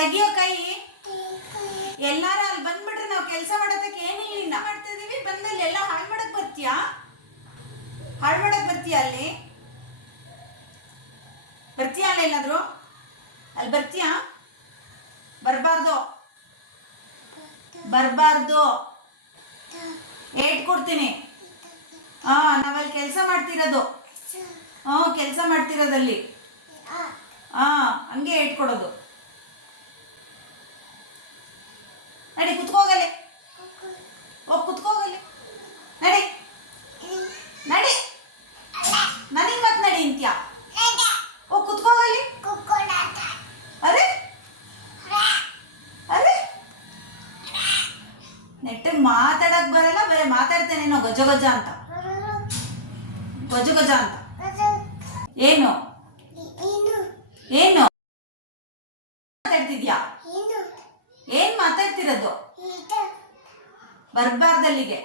ತೆಗಿಯೋ ಕೈ. ಎಲ್ಲಾರ ಅಲ್ಲಿ ಬಂದ್ಬಿಟ್ರೆ ನಾವು ಕೆಲಸ ಮಾಡೋದಕ್ಕೆ ಏನಿಲ್ಲ. ಮಾಡ್ತಾ ಇದೀವಿ ಬಂದಲ್ಲಿ ಎಲ್ಲ ಹಾಳು ಮಾಡಕ್ ಬರ್ತೀಯಾ? ಹಾಳು ಮಾಡಕ್ ಬರ್ತೀಯಾ ಅಲ್ಲಿ? ಬರ್ತೀಯಾ ಅಲ್ಲಿ ಏನಾದ್ರು ಅಲ್ಲಿ ಬರ್ತೀಯಾ? ಬರಬಾರ್ದು. ಬರಬಾರ್ದು. ಏಟ್ ಕೊಡ್ತೀನಿ. ಹಾ, ನಾವಲ್ಲಿ ಕೆಲಸ ಮಾಡ್ತಿರೋದು. ಹ್ಞೂ ಕೆಲಸ ಮಾಡ್ತಿರೋದಲ್ಲಿ. ಹಾ, ಹಂಗೆ ಏಟ್ ಕೊಡೋದು. ನಡಿ ಕುತ್ಕೋಗಲ್ಲಿ. ಹೋಗಿ ಕುತ್ಕೋಗಲ್ಲಿ. ನಡಿ. ನಡಿ. ನನಗೆ ಮತ್ತೆ ನಡಿ ಇಂತ್ಯ ಹೋಗಿ ಕುತ್ಕೋಗಲ್ಲಿ. ಅರೆ. ಅರೆ. ನೆಟ್ಟ ಮಾತಾಡಕ್ ಬರಲ್ಲ ಬರೀ ಮಾತಾಡ್ತೇನೇನೋ ಗಜ ಗಜ ಅಂತ. ಗಜ ಗಜ ಅಂತ. ಏನು? ಏನು? ಏನ್ ಮಾತಾಡ್ತಿರೋದು? ಬರ್ಬಾರ್ದಲ್ಲಿಗೆ.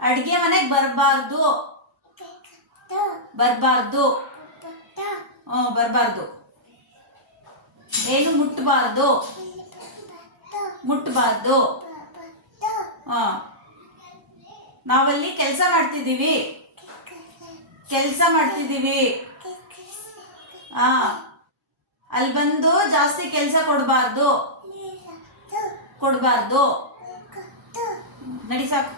ಅಡ್ಗೆ ಮನೆಗೆ ಬರಬಾರ್ದು. ಬರಬಾರ್ದು. ಹ್ಞೂ ಬರಬಾರ್ದು. ಏನು ಮುಟ್ಟಬಾರ್ದು ಮುಟ್ಟಬಾರ್ದು ಹಾಂ ನಾವಲ್ಲಿ ಕೆಲಸ ಮಾಡ್ತಿದ್ದೀವಿ. ಕೆಲಸ ಮಾಡ್ತಿದ್ದೀವಿ. ಹಾಂ. ಅಲ್ಲಿ ಬಂದು ಜಾಸ್ತಿ ಕೆಲಸ ಕೊಡಬಾರ್ದು. ಕೊಡಬಾರ್ದು. ನಡಿ ಸಾಕು.